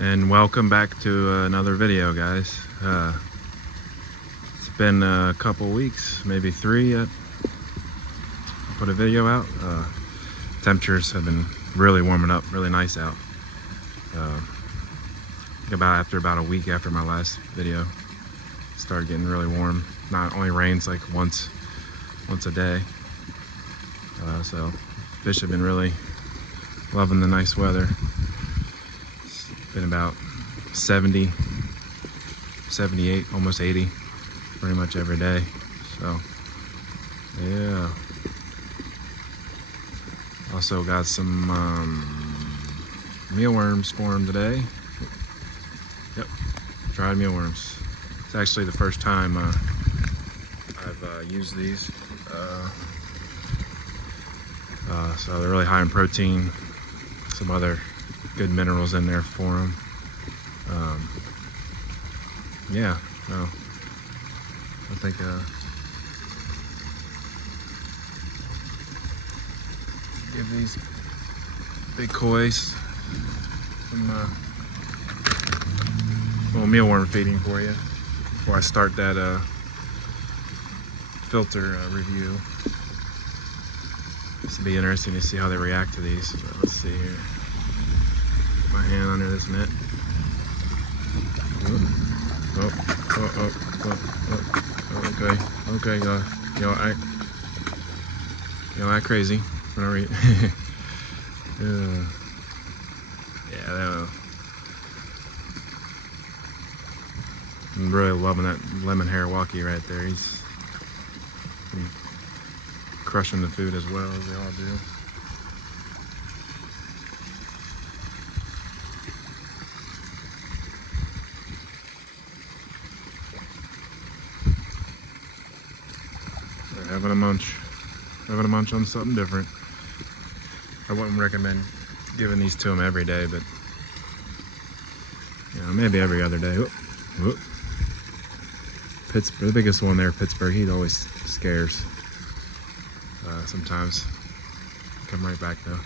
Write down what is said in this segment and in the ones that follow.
And welcome back to another video, guys. It's been a couple weeks, maybe 3 yet. I put a video out. Temperatures have been really warming up, really nice out. After about a week after my last video, it started getting really warm. Not only rains like once a day. So fish have been really loving the nice weather. It's been about 70, 78, almost 80 pretty much every day. So yeah, also got some mealworms for him today. Yep, dried mealworms. It's actually the first time I've used these. So they're really high in protein, some other good minerals in there for them. Yeah, so I think give these big koi's some little mealworm feeding for you before I start that filter review. This will be interesting to see how they react to these. So let's see here. Put my hand under this net. Okay, y'all act crazy. Yeah, I'm really loving that lemon hair walkie right there. He's crushing the food as well as they all do. They're having a munch on something different. I wouldn't recommend giving these to them every day, but you know, maybe every other day. Whoop. Pittsburgh, the biggest one there, Pittsburgh, he always scares. Sometimes come right back though.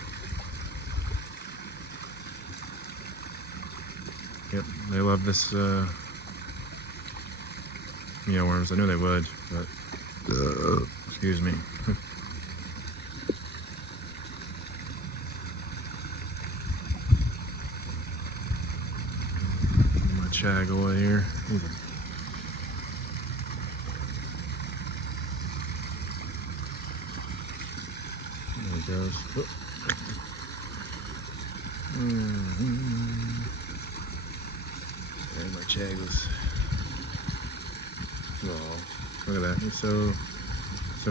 Yep, they love this mealworms. I knew they would, but excuse me. My chagoy here. There he goes. There's my chagos. Oh, look at that. You're so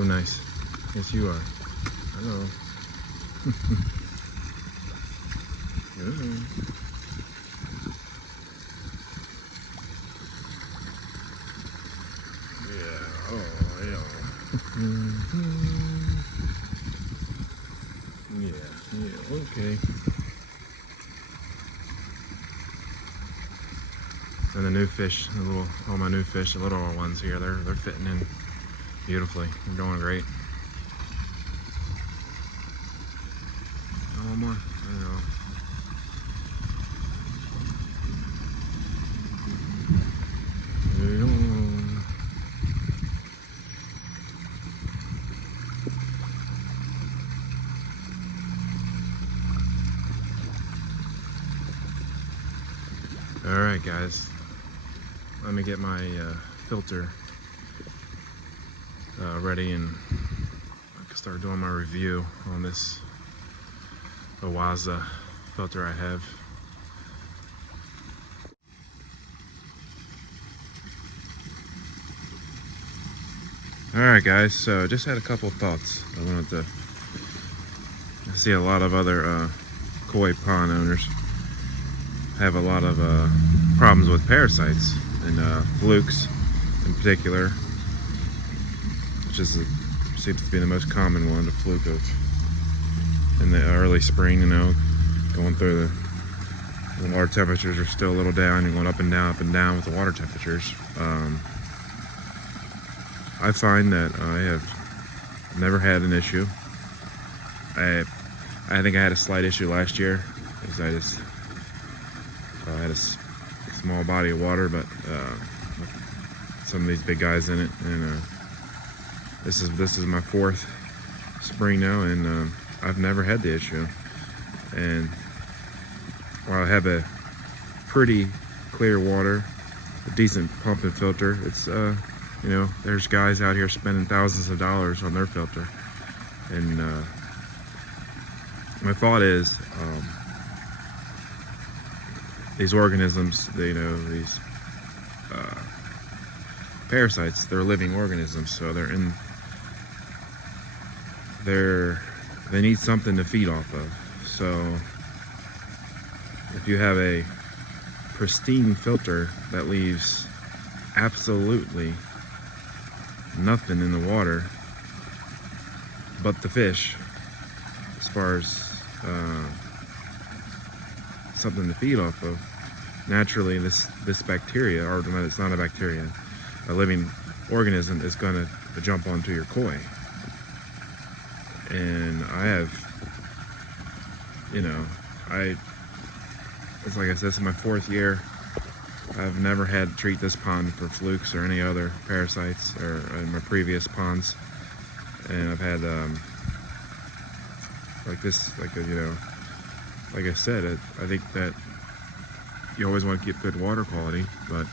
nice. Yes, you are. Hello. Yeah. Oh, yeah. Yeah. Okay. And the new fish, all my new fish, the little ones here, they're fitting in beautifully. They're doing great. One more. I know. All right, guys. Let me get my filter ready, and I can start doing my review on this oase filter I have. Alright guys, so just had a couple of thoughts. I wanted to see a lot of other koi pond owners have a lot of problems with parasites and flukes in particular, which seems to be the most common one, the fluke of in the early spring, you know, going through when water temperatures are still a little down, you're going up and down with the water temperatures. I find that I have never had an issue. I think I had a slight issue last year because I had a small body of water, but some of these big guys in it, and this is my 4th spring now, and I've never had the issue. And while I have a pretty clear water, a decent pump and filter, it's you know, there's guys out here spending thousands of dollars on their filter, and my thought is these organisms, you know, these parasites, they're living organisms, so they need something to feed off of. So if you have a pristine filter that leaves absolutely nothing in the water but the fish, as far as something to feed off of, naturally this bacteria, or it's not a bacteria, a living organism, is going to jump onto your koi. And I have, you know, it's like I said, this is my 4th year. I've never had to treat this pond for flukes or any other parasites, or in my previous ponds. And I've had like this, like, you know, like I said, I think that you always want to get good water quality, but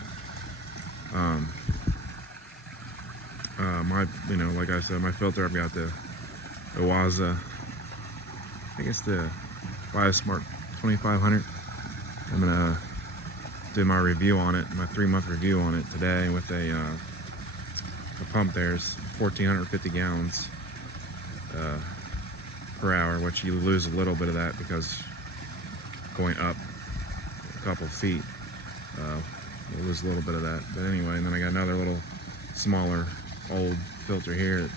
my, you know, like I said, my filter, I've got the oase, I think it's the BioSmart 2500. I'm gonna do my review on it, my 3-month review on it today, with the pump. There's 1,450 gallons per hour, which you lose a little bit of that because going up a couple feet, you'll lose a little bit of that. But anyway, and then I got another little smaller old filter here.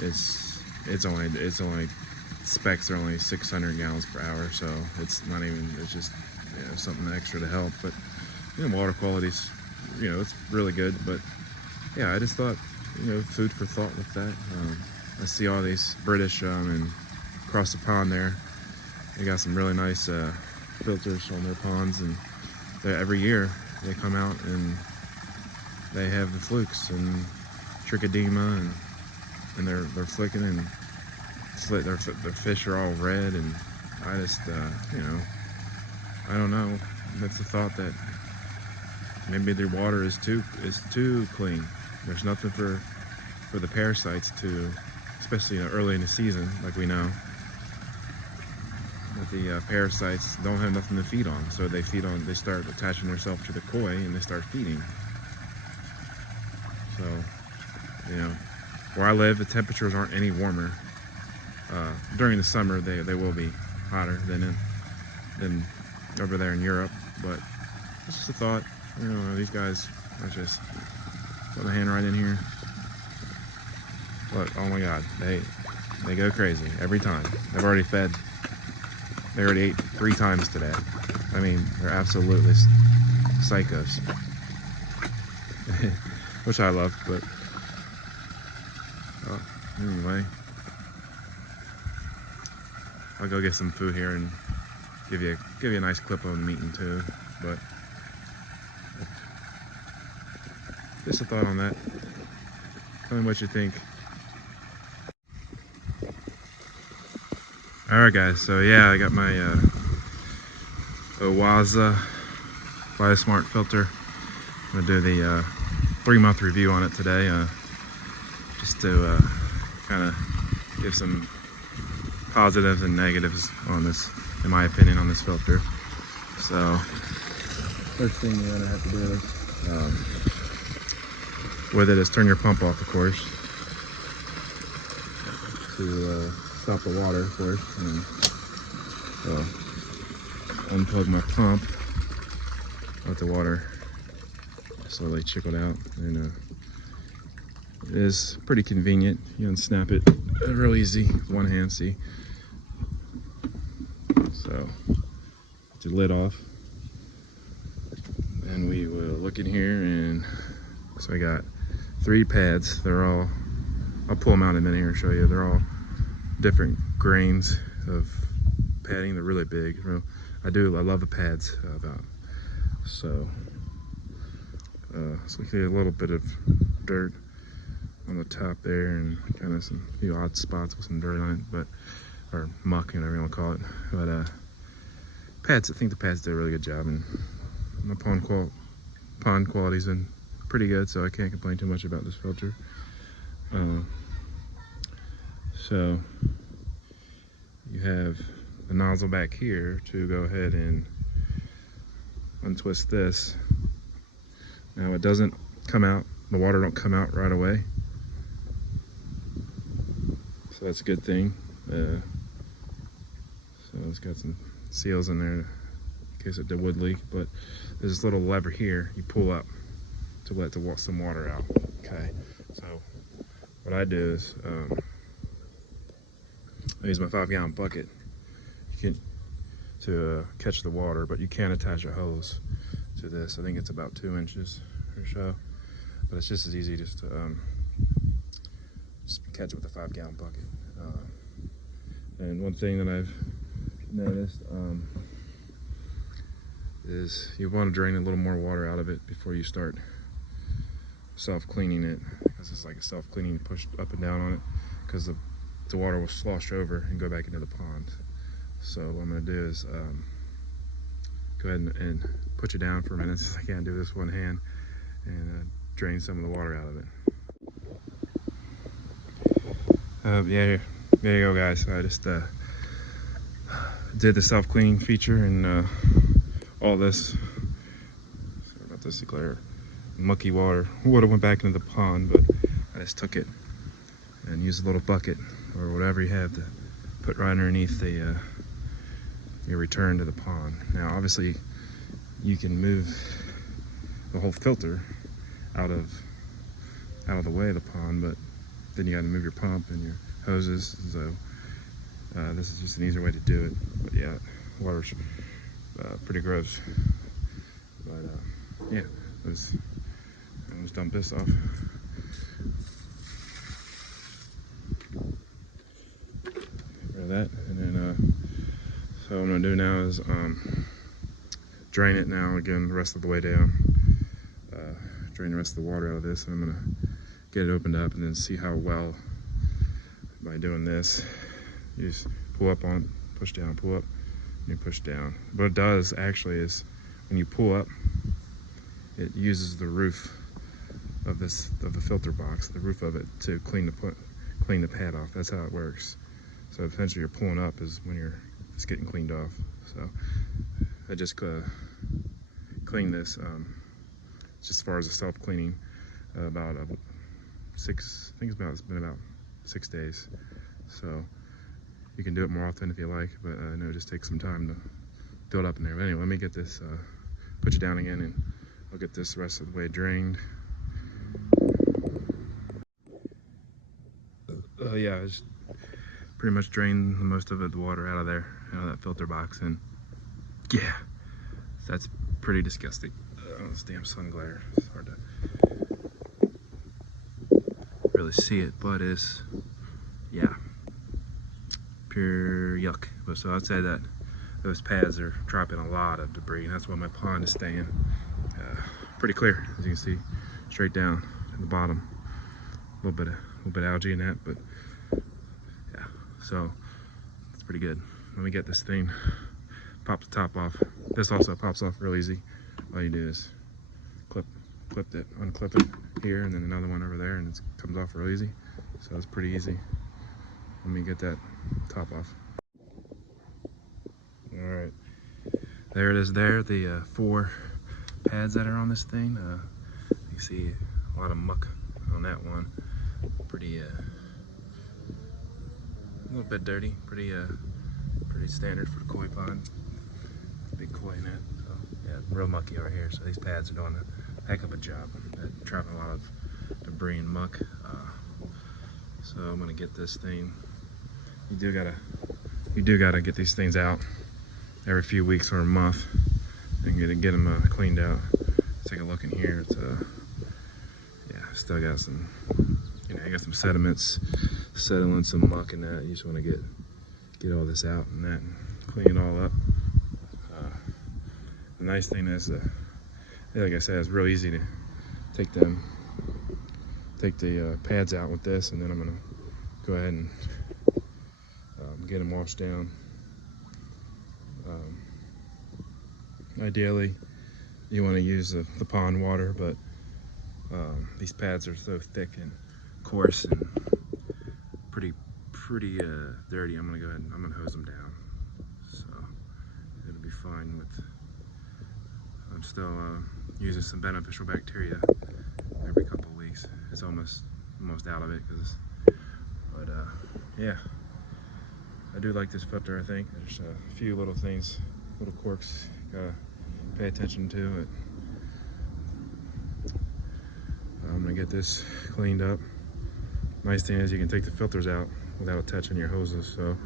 It's only specs are only 600 gallons per hour, so it's not even, it's just, you know, something extra to help. But you know, water quality's, you know, it's really good. But yeah, I just thought, you know, food for thought with that. I see all these British and across the pond there, they got some really nice filters on their ponds, and every year they come out and they have the flukes and trichodema, and they're flicking, and their fish are all red. And I just you know, I don't know, that's the thought that maybe their water is too clean. There's nothing for the parasites to, especially, you know, early in the season, like we know that the parasites don't have nothing to feed on, so they start attaching themselves to the koi, and they start feeding. So, you know, where I live, the temperatures aren't any warmer. During the summer, they will be hotter than over there in Europe. But it's just a thought. You know, these guys, I just put a hand right in here. Look, oh my God, they go crazy every time. They've already fed. They already ate 3 times today. I mean, they're absolutely psychos, which I love. But anyway, I'll go get some food here and give you a nice clip of the meeting too. But just a thought on that. Tell me what you think. Alright guys, so yeah, I got my oase BioSmart filter. I'm gonna do the 3-month review on it today, just to kind of give some positives and negatives on this, in my opinion, on this filter. So first thing you're gonna have to do with it is turn your pump off, of course, to stop the water, of course. And so unplug my pump, let the water slowly trickle out, and it is pretty convenient. You can snap it real easy with one hand, see. So put the lid off, and we will look in here, and so I got 3 pads. They're all, I'll pull them out in a minute here and show you. They're all different grains of padding. They're really big. I love the pads so we get a little bit of dirt on the top there, and kind of some few odd spots with some dirt on it, or muck, whatever you want to call it. But pads, I think the pads did a really good job, and my pond quality's been pretty good, so I can't complain too much about this filter. So you have the nozzle back here to go ahead and untwist this. Now it doesn't come out, the water don't come out right away, so that's a good thing. So it's got some seals in there in case it would leak, but there's this little lever here you pull up to let some water out. Okay, so what I do is I use my 5-gallon bucket to catch the water, but you can attach a hose to this. I think it's about 2 inches or so, but it's just as easy just to just catch it with a 5-gallon bucket. And one thing that I've noticed is you want to drain a little more water out of it before you start self-cleaning it, because it's like a self-cleaning. You push up and down on it because the water will slosh over and go back into the pond. So what I'm going to do is go ahead and put you down for a minute, since I can't do this one hand, and drain some of the water out of it. Yeah, there you go, guys. So I just did the self-cleaning feature, and all this, sorry about this glare, mucky water would have went back into the pond, but I just took it and used a little bucket or whatever you have to put right underneath your return to the pond. Now obviously you can move the whole filter out of the way of the pond, but then you got to move your pump and your hoses, so this is just an easier way to do it. But yeah, water's pretty gross, but yeah, let's dump this off. Rid of that, and then so what I'm gonna do now is drain it now again the rest of the way down. Drain the rest of the water out of this, and I'm gonna get it opened up and then see how well, by doing this, you just pull up on it, push down, pull up, and you push down. What it does actually is when you pull up, it uses the roof of the filter box, the roof of it, to clean the pad off. That's how it works. So essentially you're pulling up is when it's getting cleaned off. So I just cleaned this just as far as the self-cleaning about it's been about 6 days. So you can do it more often if you like, but I know it just takes some time to build up in there. But anyway, let me get this, put you down again, and I'll get this the rest of the way drained. Yeah, I just pretty much drained most of the water out of there, out of that filter box, and yeah, that's pretty disgusting. This damn sun glare, it's hard to really see it, but it's, yeah, pure yuck. So I'd say that those pads are trapping a lot of debris, and that's why my pond is staying pretty clear, as you can see, straight down to the bottom. A little bit of algae in that, but yeah, so it's pretty good. Let me get this thing, pop the top off. This also pops off real easy. All you do is unclip it here, and then another one over there, and it comes off real easy. So it's pretty easy. Let me get that top off. All right, there it is there, the 4 pads that are on this thing. You see a lot of muck on that one. Pretty, a little bit dirty, pretty standard for the koi pond. Big koi net, so yeah, real mucky over here. So these pads are doing a heck of a job at trapping a lot of debris and muck. So I'm gonna get this thing. You do gotta get these things out every few weeks or a month and get them cleaned out. Let's take a look in here. It's yeah, still got some, you got some sediments settling, some muck and that. You just want to get all this out and that, and clean it all up. The nice thing is, like I said, it's real easy to take the pads out with this, and then I'm gonna go ahead and get them washed down. Ideally, you want to use the pond water, but these pads are so thick and coarse and pretty dirty. I'm gonna hose them down, so it'll be fine. I'm still using some beneficial bacteria every couple of weeks. It's almost out of it, but yeah, I do like this filter. I think there's a few little things, little quirks, gotta pay attention to it. I'm gonna get this cleaned up. Nice thing is you can take the filters out without touching your hoses. So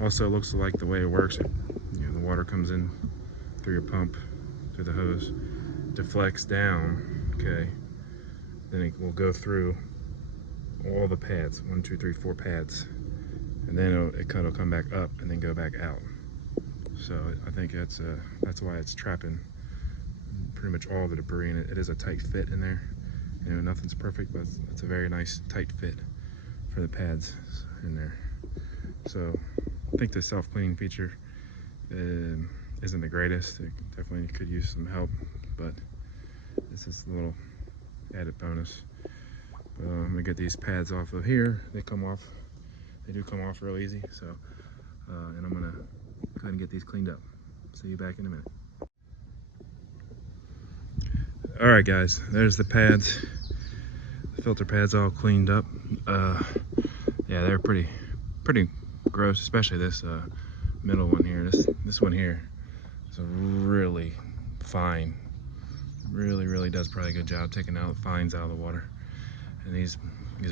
also, it looks like the way it works, the water comes in through your pump, through the hose, deflects down, okay, then it will go through all the pads, 1, 2, 3, 4 pads, and then it'll come back up and then go back out. So I think that's why it's trapping pretty much all the debris, and it is a tight fit in there. Nothing's perfect, but it's a very nice tight fit for the pads in there. So I think the self-cleaning feature isn't the greatest. It definitely could use some help, but this is a little added bonus. But I'm gonna get these pads off of here. They do come off real easy. So and I'm gonna go ahead and get these cleaned up. See you back in a minute. All right, guys, there's the pads, the filter pads all cleaned up. Yeah, they're pretty gross, especially this middle one here. This one here is really fine. Really does probably a good job taking out the fines out of the water. And these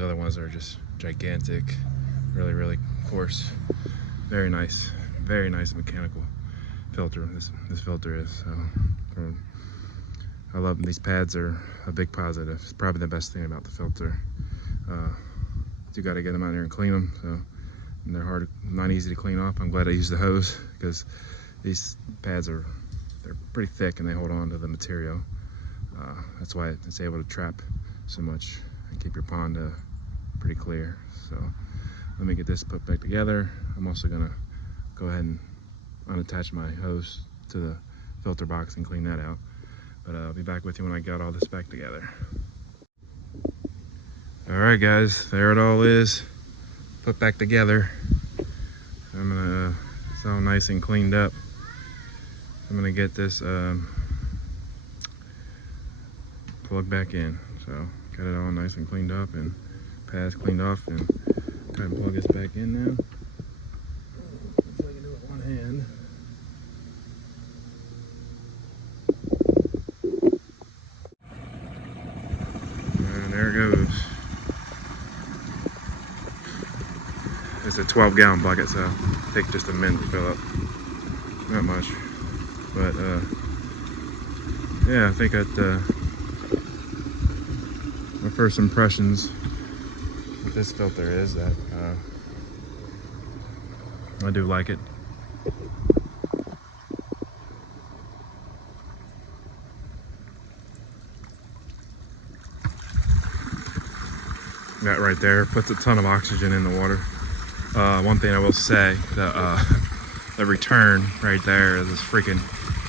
other ones are just gigantic, really coarse. Very nice mechanical filter. This filter is. So I love them. These pads are a big positive. It's probably the best thing about the filter. You got to get them out there and clean them. So, and they're not easy to clean off. I'm glad I used the hose, because these pads they're pretty thick and they hold on to the material. That's why it's able to trap so much and keep your pond pretty clear. So let me get this put back together. I'm also gonna go ahead and unattach my hose to the filter box and clean that out. But I'll be back with you when I got all this back together. All right, guys, there it all is, put back together. It's all nice and cleaned up. I'm gonna get this plug back in. So got it all nice and cleaned up and pads cleaned off, and go ahead and plug this back in now. So I can do it with one hand. And there it goes. It's a 12-gallon bucket, so it'll take just a minute to fill up. Not much, but yeah, I think my first impressions with this filter is that I do like it. That right there puts a ton of oxygen in the water. One thing I will say, the return right there is this freaking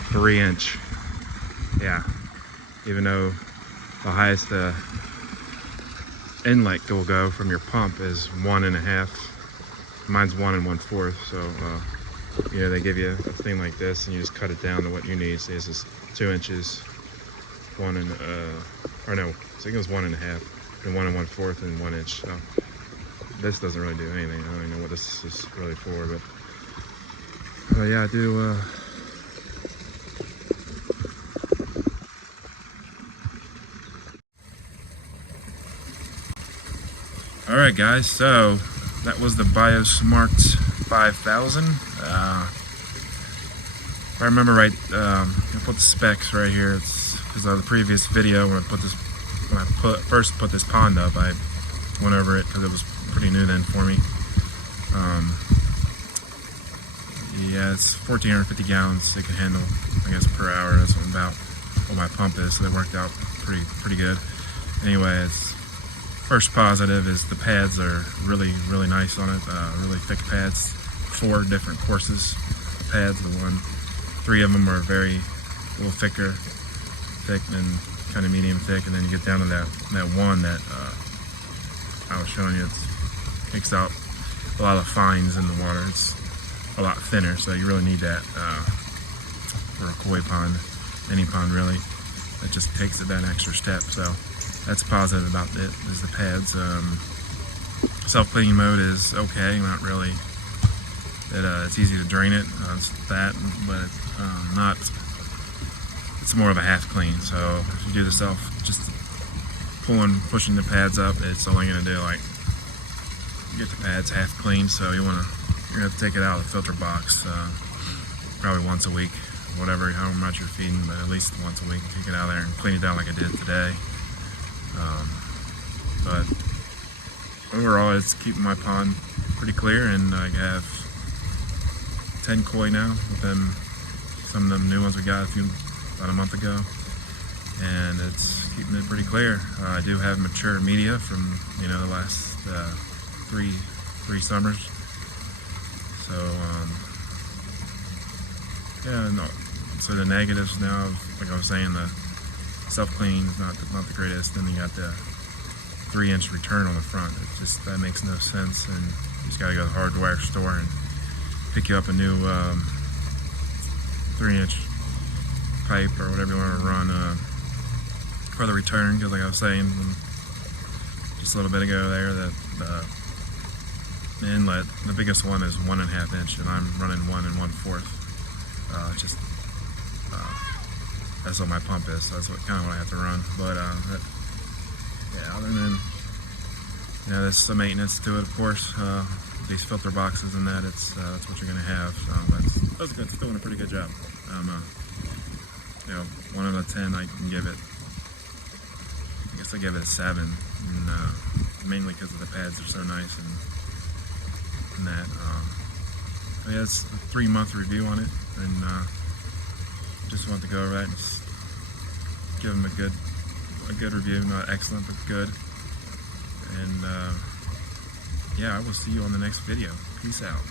3-inch. Yeah, even though the highest inlet will go from your pump is 1.5. Mine's 1 1/4. So they give you a thing like this, and you just cut it down to what you need. See, this is 2 inches, or no, I think it was 1.5, and 1 1/4, and 1 inch. So this doesn't really do anything. I don't even know what this is really for, but yeah, I do. All right, guys. So that was the BioSmart 5000. If I remember right, I put the specs right here. It's because of the previous video when I first put this pond up, I went over it because it was pretty new then for me. Yeah, it's 1,450 gallons it can handle, I guess, per hour. That's about what my pump is, so that worked out pretty good. Anyway, it's first positive is the pads are really nice on it. Really thick pads, 4 different courses of pads. 3 of them are very a little thick and kind of medium thick, and then you get down to that one that I was showing you. It takes out a lot of fines in the water. It's a lot thinner, so you really need that for a koi pond, any pond really. It just takes it that extra step. So that's positive about it, is the pads. Self-cleaning mode is okay, not really. It's easy to drain it, it's that, but not. It's more of a half clean. So if you do the just pushing the pads up, it's only going to do like get the pads half clean. So you're gonna have to take it out of the filter box probably once a week, however much you're feeding, but at least once a week. Take it out of there and clean it down like I did today. But overall, it's keeping my pond pretty clear, and I have 10 koi now with them. Some of them new ones we got about a month ago, and it's keeping it pretty clear. I do have mature media from the last 3 summers. So yeah, no. So the negatives now, like I was saying, the self-clean is not the greatest. Then you got the 3-inch return on the front. That makes no sense, and you just got to go to the hardware store and pick you up a new 3-inch pipe or whatever you want to run for the return. Because like I was saying just a little bit ago there, that the inlet, the biggest one is 1.5 inch, and I'm running 1 1/4. That's what my pump is, so that's kind of what I have to run. But yeah, other than there's some maintenance to it, of course. These filter boxes and that's what you're gonna have. So that's good. It's doing a pretty good job. 1 out of 10, I can give it. I guess I give it a 7, and mainly because the pads are so nice and that. But yeah, it's a 3-month review on it, and just want to go over that and just give them a good review. Not excellent, but good. And yeah, I will see you on the next video. Peace out.